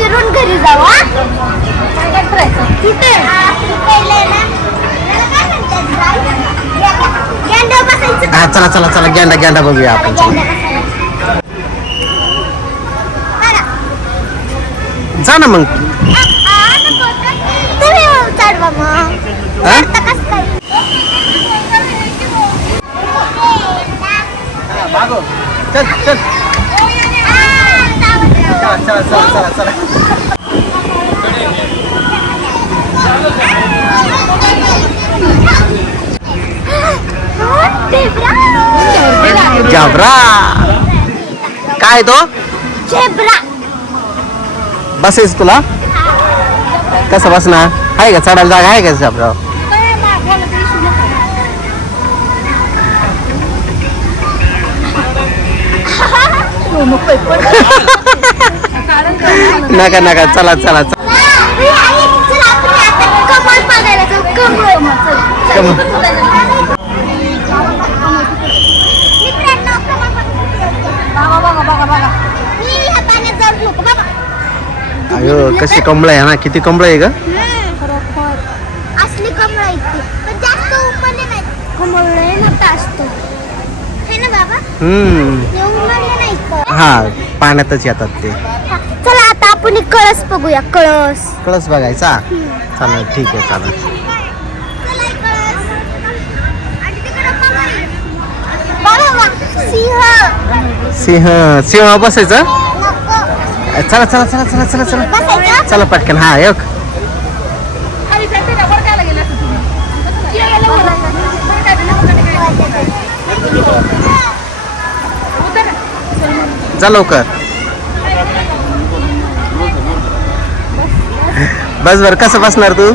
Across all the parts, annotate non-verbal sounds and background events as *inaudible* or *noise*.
फिरून घरी जाऊ हा? कुठे हा चला चला चला गेंडा गेंडा बघूया आपण. जा ना मग हा? चल चल चला चला चला चला. जाबरा. काय तो? बसेस तुला? कसं बसणार? आहे का? चढायला जागा आहे का जाबराव नका नका चला चला अयो कशी कमळ आहे ना किती कमळ आहे ग? असली कमळ आहे है पाण्यातच येतात ते. चला आता आपण एक कळस बघूया कळस. कळस बघायचा? चालेल ठीक आहे चालेल. सिंह. सिंह सिंह बसायचं? चला चला चला चला चला चला. चला पटकन हा एक. जा लवकर. बस बर कसं बसणार तू?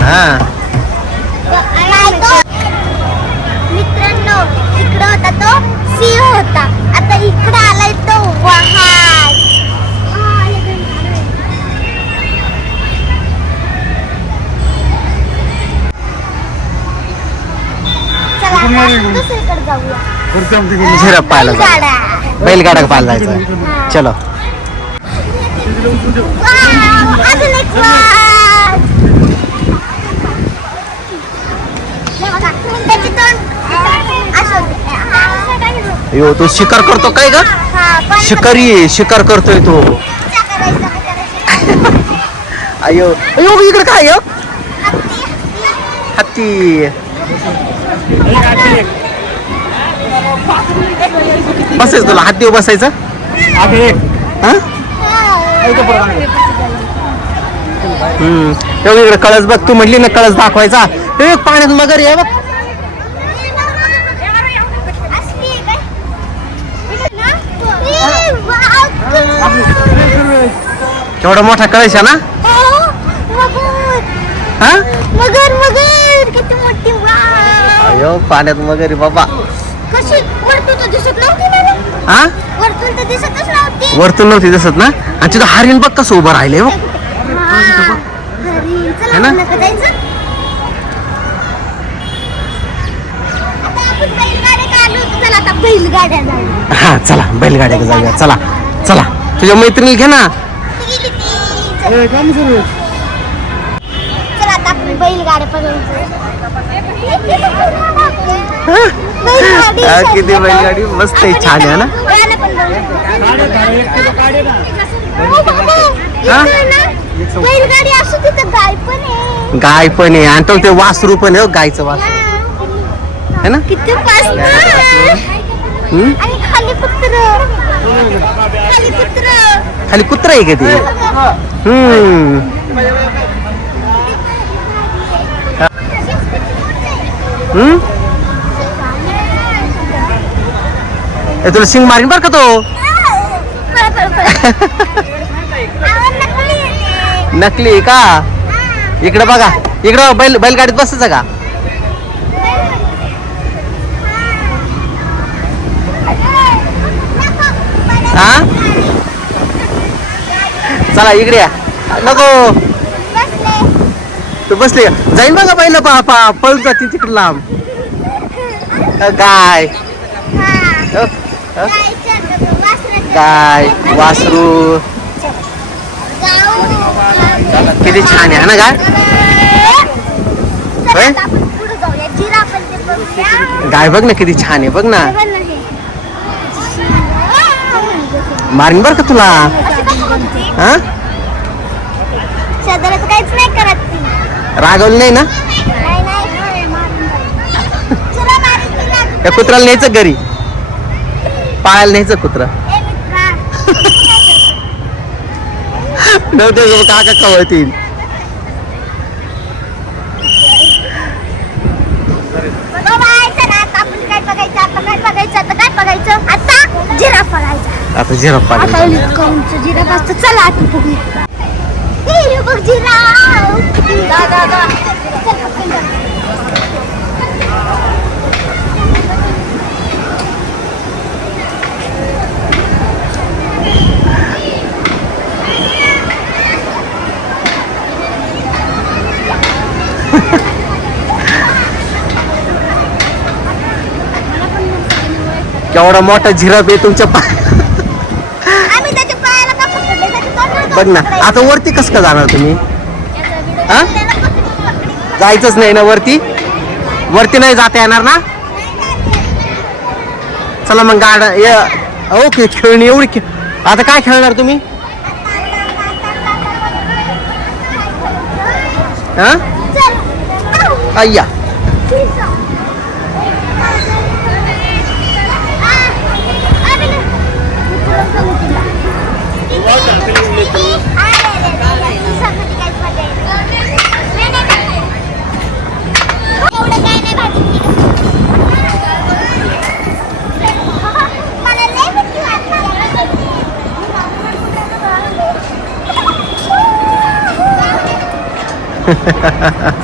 हा मित्रांनो इकडं होता तो. सिंह होता. झिरप पाहायला जा बैलगाडा. पाहायला जायचं. चलो. यो तू शिकार करतो काय ग शिकारी शिकार करतोय तो करायचा. *laughs* अयो अयो इकडे काय. हत्ती बसायचं तुला हत्तीवर बसायचं हा हा. हम्म तेव्हा इकडे कळस बघ तू म्हणली ना कळस दाखवायचा ए पाण्यात मगर आहे बघ असली आहे काय? इकडे ना? ए, वाव. केवढा मोठा कळस आहे ना हो, मगर. मगर किती मोठी पाण्यात मगर बाबा कशी वरतून तर दिसत नव्हती ना रे? हा वरतून तर दिसतच नव्हती. वरतून नव्हती दिसत ना? आणि तिथं हरिण बघ कसं उभं राहिले हो. हा, हरिण. चला है ना? आपण नका जायचं. आता आपण बैलगाड्या आलो होतो चला आता बैलगाड्या जाऊ. हा चला बैलगाड्या जाऊया. चला चला. तुझ्या मैत्रिणी घे ना. गेली ती. चला. आता आपण बैलगाड्या किती बैलगाडी मस्त आहे छान आहे ना. हा? गाय पण आहे. गाय पण आहे आणि तो ते वासरू पण आहे हो, गायचं वासरू. हा. ना? खाली कुत्र. खाली कुत्र. खाली कुत्रा आहे का ते? हम्म. हम्म? ए, तुला शिंग मारीन बर का तो? नकली का? इकडे बघा. इकडं बैल बैलगाडीत बसायचं का? हा? चला इकडे या. नको. तू बसली? जाईन बघा पा पळून जातील तिकडे लांब. अ, गाय वासरू. किती छान आहे ना गाय. गाय बघ ना किती छान आहे बघ ना. मारीन बर का तुला हा काहीच नाही करत रागवलं नाही ना. त्या *laughs* कुत्र्याला न्यायचं घरी पाळायला न्यायचं कुत्र? नव्हते काका कवळतील. बाय चला आता आपण काय बघायचं? आता काय बघायचं आता काय बघायचं आता जिराफ बघायचा आता झिरप आता पाहिजे कोणचं जिराफ असतं चला आता बघूया हे बघ जिराफ दा दा दा चल पटकन जा. केवढा मोठा झिरप आहे तुमच्या पा आम्ही त्याच्या पायाला का पकडले त्याच्या तोंडाला बघ ना आता वरती कसं का जाणार तुम्ही? हा? जायचंच नाही ना वरती वरती नाही जाता येणार ना चला मग गाड ओके खेळणी एवढी खे आता काय खेळणार तुम्ही हा चल. आऊ. अय्या मित्रांनो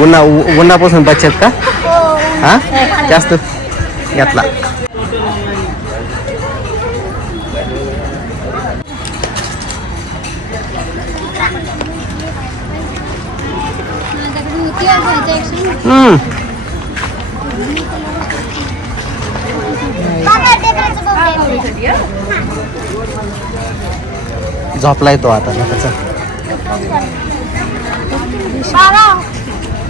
उन्हा उ- उन्हापासून बचत का? हा? जास्त घेतला. झोपलाय तो आता त्याचा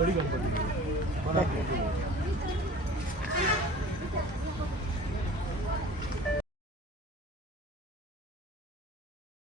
बड़ी कंपनी